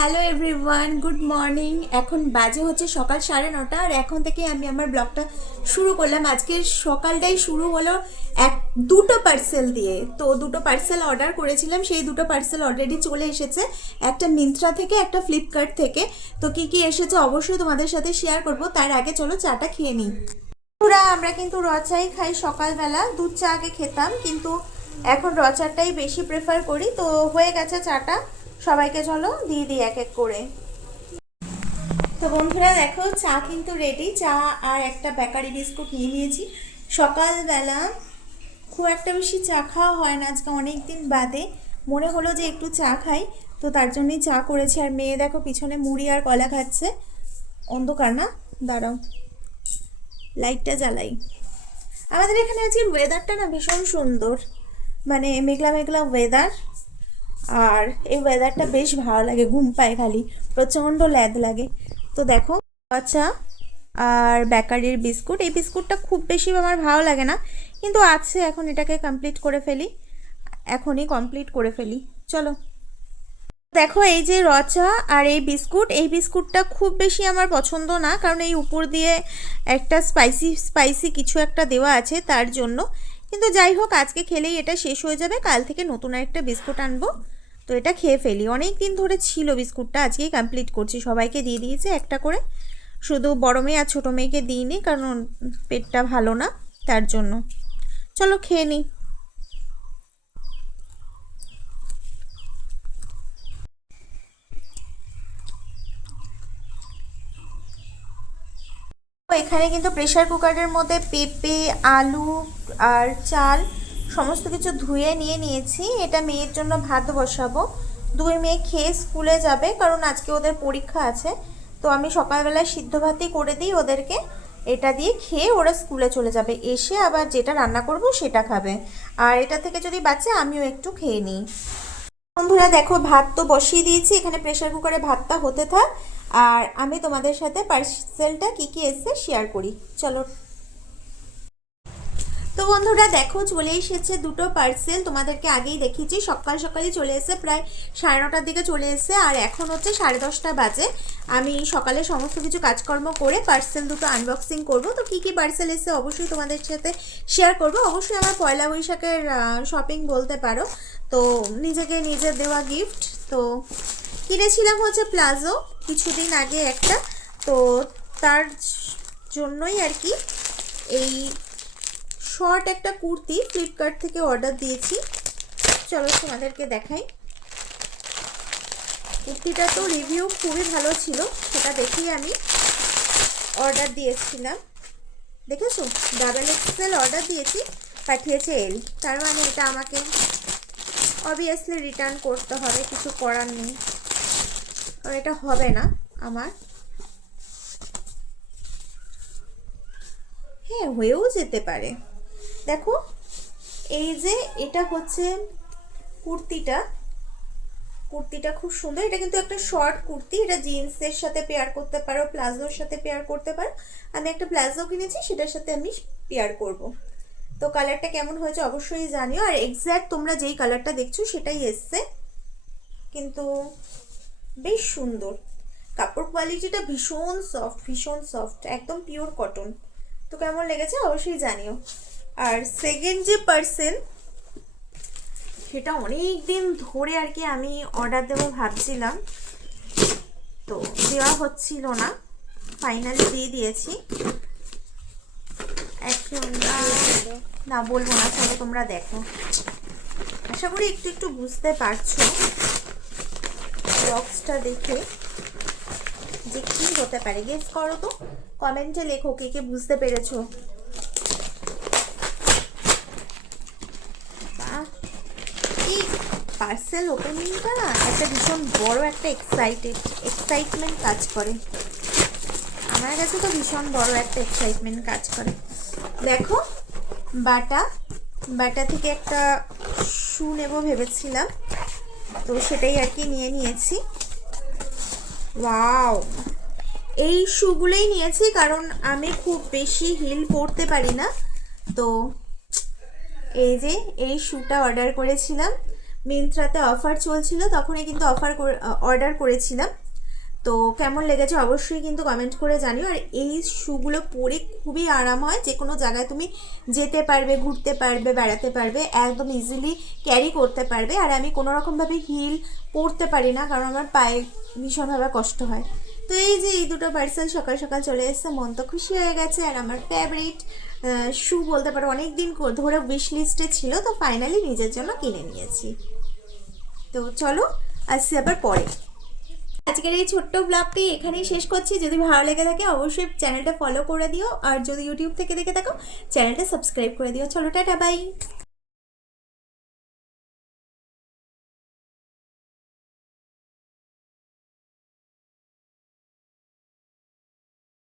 Hello everyone, good morning. এখন বাজে হচ্ছে সকাল 9:30 আর এখন থেকে আমি আমার ব্লগটা শুরু করলাম। আজকে সকালটাই শুরু হলো দুটো পার্সেল দিয়ে। তো দুটো পার্সেল অর্ডার করেছিলাম, সেই দুটো পার্সেল অলরেডি চলে এসেছে, একটা মিন্ত্রা থেকে, একটা ফ্লিপকার্ট থেকে। তো কি কি এসেছে অবশ্যই তোমাদের সাথে শেয়ার করব। তার আগে চলো চাটা খেয়ে নিই। আমরা কিন্তু র চাই খাই সকালবেলা, দুধ চা আগে খেতাম, কিন্তু এখন র চাটাই বেশি প্রেফার করি। তো হয়ে গেছে চাটা, সবাইকে চলো দিয়ে দিই এক এক করে। তো বন্ধুরা দেখো, চা কিন্তু রেডি। চা আর একটা বেকারি বিস্কুট নিয়ে নিয়েছি। সকালবেলা খুব একটা বেশি চা খাওয়া হয় না, আজকে অনেক দিন বাদে মনে হলো যে একটু চা খাই, তো তার জন্যই চা করেছি। আর মেয়ে দেখো পিছনে মুড়ি আর কলা খাচ্ছে। অন্ধকার না, দাঁড়াও লাইটটা জ্বালাই। আমাদের এখানে আজকে ওয়েদারটা না ভীষণ সুন্দর, মানে মেঘলা মেঘলা ওয়েদার। আর এই ওয়েদারটা বেশ ভালো লাগে, ঘুম পায় খালি, প্রচণ্ড ল্যাদ লাগে। তো দেখো, আচ্ছা, আর বেকারির বিস্কুট, এই বিস্কুটটা খুব বেশি আমার ভালো লাগে না, কিন্তু আছে, এখন এটাকে কমপ্লিট করে ফেলি, এখনই কমপ্লিট করে ফেলি। চলো দেখো, এই যে রচা আর এই বিস্কুট, এই বিস্কুটটা খুব বেশি আমার পছন্দ না, কারণ এই উপর দিয়ে একটা স্পাইসি স্পাইসি কিছু একটা দেওয়া আছে তার জন্য। কিন্তু যাই হোক, আজকে খেলেই এটা শেষ হয়ে যাবে, কাল থেকে নতুন আরেকটা বিস্কুট আনবো। তো এটা খেয়ে ফেলি, অনেক দিন ধরে ছিল বিস্কুটটা, আজকেই কমপ্লিট করছি। সবাইকে দিয়ে দিয়েছে একটা করে, শুধু বড় মেয়ে আর ছোটো মেয়েকে দিইনি, কারণ পেটটা ভালো না তার জন্য। চলো খেয়ে নিই। এখানে কিন্তু প্রেসার কুকারের মধ্যে পেঁপে, আলু আর চাল সমস্ত কিছু ধুয়ে নিয়ে নিয়েছি। এটা মেয়ের জন্য ভাত বসাবো, দুই মেয়ে খেয়ে স্কুলে যাবে, কারণ আজকে ওদের পরীক্ষা আছে। তো আমি সকালবেলায় সিদ্ধ ভাতই করে দিই ওদেরকে, এটা দিয়ে খেয়ে ওরা স্কুলে চলে যাবে, এসে আবার যেটা রান্না করব সেটা খাবে। আর এটা থেকে যদি বাঁচে আমিও একটু খেয়ে নিই। বন্ধুরা দেখো, ভাত তো বসিয়ে দিয়েছি, এখানে প্রেসার কুকারে ভাতটা হতে থাক, আর আমি তোমাদের সাথে পার্সেলটা কি কি এসছে শেয়ার করি। চলো। তো বন্ধুরা দেখো, চলে এসেছে দুটো পার্সেল, তোমাদেরকে আগেই দেখিয়েছি, সকাল সকালই চলে এসে, প্রায় 9:30টার দিকে চলে এসে, আর এখন হচ্ছে 10:30 বাজে। আমি সকালে সমস্ত কিছু কাজকর্ম করে পার্সেল দুটো আনবক্সিং করব। তো কী কী পার্সেল এসে অবশ্যই তোমাদের সাথে শেয়ার করব। অবশ্যই আমার পয়লা বৈশাখের শপিং বলতে পারো, তো নিজেকে নিজের দেওয়া গিফট। তো কিনেছিলাম হচ্ছে প্লাজো কিছুদিন আগে একটা, তো তার জন্যই আর কি এই শর্ট একটা কুর্তি ফ্লিপকার্ট থেকে অর্ডার দিয়েছি। চলো তোমাদেরকে দেখাই। কুর্তিটা তো রিভিউ খুবই ভালো ছিল, সেটা দেখেই আমি অর্ডার দিয়েছিলাম। দেখেছো, XXL অর্ডার দিয়েছি, পাঠিয়েছে এল, তার মানে এটা আমাকে অবভিয়াসলি রিটার্ন করতে হবে, কিছু করার নেই, কারণ এটা হবে না আমার। হ্যাঁ, হয়েও যেতে পারে। দেখো, এই যে এটা হচ্ছে কুর্তিটা, কুর্তিটা খুব সুন্দর। এটা কিন্তু একটা শর্ট কুর্তি, এটা জিন্সের সাথে পেয়ার করতে পারো, প্লাজোর সাথে পেয়ার করতে পারো। আমি একটা প্লাজো কিনেছি, সেটার সাথে আমি পেয়ার করব। তো কালারটা কেমন হয়েছে অবশ্যই জানিও। আর এক্স্যাক্ট তোমরা যেই কালারটা দেখছো সেটাই এসছে, কিন্তু বেশ সুন্দর। কাপড় কোয়ালিটিটা ভীষণ সফট, ভীষণ সফট, একদম পিওর কটন। তো কেমন লেগেছে অবশ্যই জানিও। আর সেকেন্ড যে পার্সেল, সেটা অনেক দিন ধরে আর কি আমি অর্ডার দেবো ভাবছিলাম, তো দেওয়া হচ্ছিল না, ফাইনালি দিয়ে দিয়েছি। এখন না বলবো না, চলো তোমরা দেখো, আশা করি একটু একটু বুঝতে পারছো বক্সটা দেখে যে কি হতে পারে। গেস করো তো, কমেন্টে লেখো কে কে বুঝতে পেরেছো। এই পার্সেল ওপেনিংটা না একটা ভীষণ বড় একটা এক্সাইটমেন্ট কাজ করে, আমার কাছে তো ভীষণ বড় একটা এক্সাইটমেন্ট কাজ করে। দেখো, বাটা থেকে একটা শু নেব ভেবেছিলাম, তো সেটাই আর কি নিয়ে নিয়েছি। ওয়াও, এই শুগুলোই নিয়েছি, কারণ আমি খুব বেশি হিল পরতে পারি না। তো এই যে এই শুটা অর্ডার করেছিলাম, মিন্ত্রাতে অফার চলছিল, তখনই কিন্তু অর্ডার করেছিলাম। তো কেমন লেগেছে অবশ্যই কিন্তু কমেন্ট করে জানিও। আর এই শুগুলো পরে খুবই আরাম হয়, যে কোনো জায়গায় তুমি যেতে পারবে, ঘুরতে পারবে, বেড়াতে পারবে, একদম ইজিলি ক্যারি করতে পারবে। আর আমি কোনো রকমভাবে হিল পরতে পারি না, কারণ আমার পায়ে ভীষণভাবে কষ্ট হয়। তো এই যে এই দুটো পার্সেল সকাল সকাল চলে এসেছে, মন তো খুশি হয়ে গেছে। আর আমার ফেভারিট শু বলতে পারো, অনেক দিন ধরে উইশ লিস্টে ছিল, তো ফাইনালি নিজের জন্য কিনে নিয়েছি। তো চলো আসছি আবার পরে। আজকের এই ছোট্ট ব্লগটি এখানেই শেষ করছি। যদি ভালো লেগে থাকে অবশ্যই চ্যানেলটা ফলো করে দিও, আর যদি ইউটিউব থেকে দেখে থাকো চ্যানেলটা সাবস্ক্রাইব করে দিও। চলো টাটা, বাই।